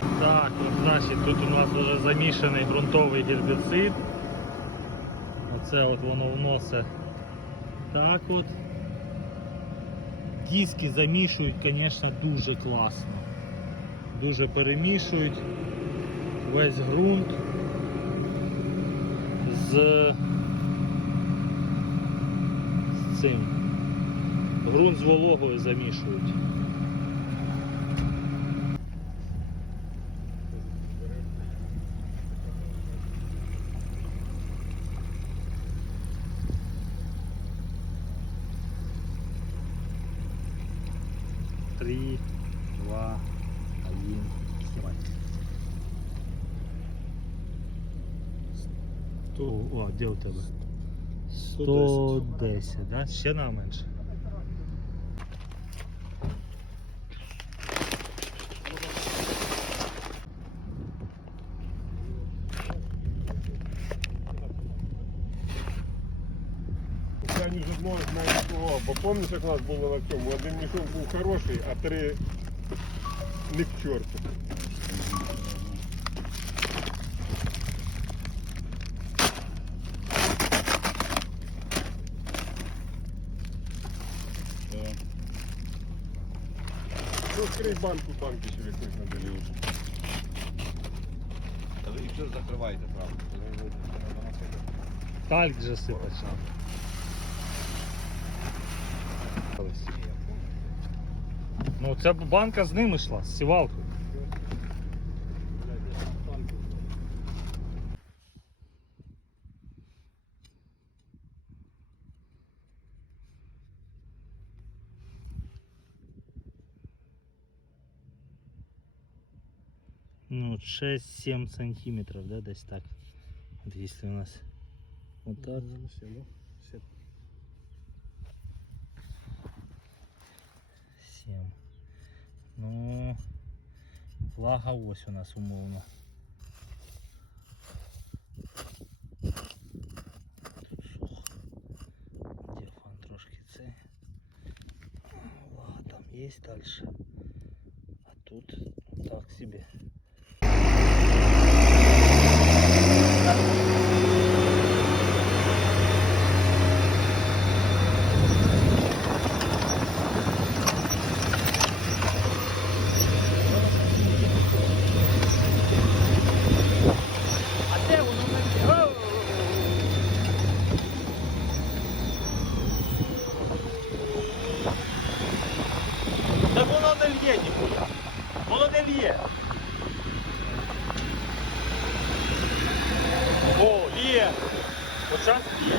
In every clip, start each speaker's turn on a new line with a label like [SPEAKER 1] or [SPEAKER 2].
[SPEAKER 1] Так, от, значить, тут у нас вже замішаний ґрунтовий гербіцид. Оце от воно вносить так от. Диски замішують, звісно, дуже класно. Дуже перемішують весь ґрунт з, з цим. Ґрунт з вологою замішують. Три, два, один. Снимай. Сто, о, де у тебе? 110, да? Ще на менше.
[SPEAKER 2] Я не можу навіть того, бо пам'ятаєш, як у нас було на цьому? Один мішок був хороший, а три не к чорту. Ну, скрий банку, банки ще якось надали.
[SPEAKER 3] Але якщо закривайте, правда.
[SPEAKER 1] Тальк же сипать. Ну ця банка з ним йшла, з сівалкою. Ну, 6-7 сантиметров, да, десь так. Вот если у нас вот так. Сім. Ну, влага ось у нас умовно. Тут сухо. Діафан трошки це. Влага там є далі. А тут так собі. не в'є. О, в'є. Почав в'є.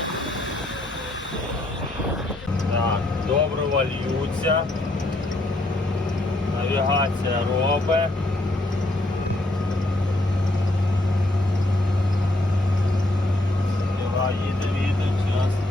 [SPEAKER 1] Так, добре валються. Навігація робить. Їде, їде, час.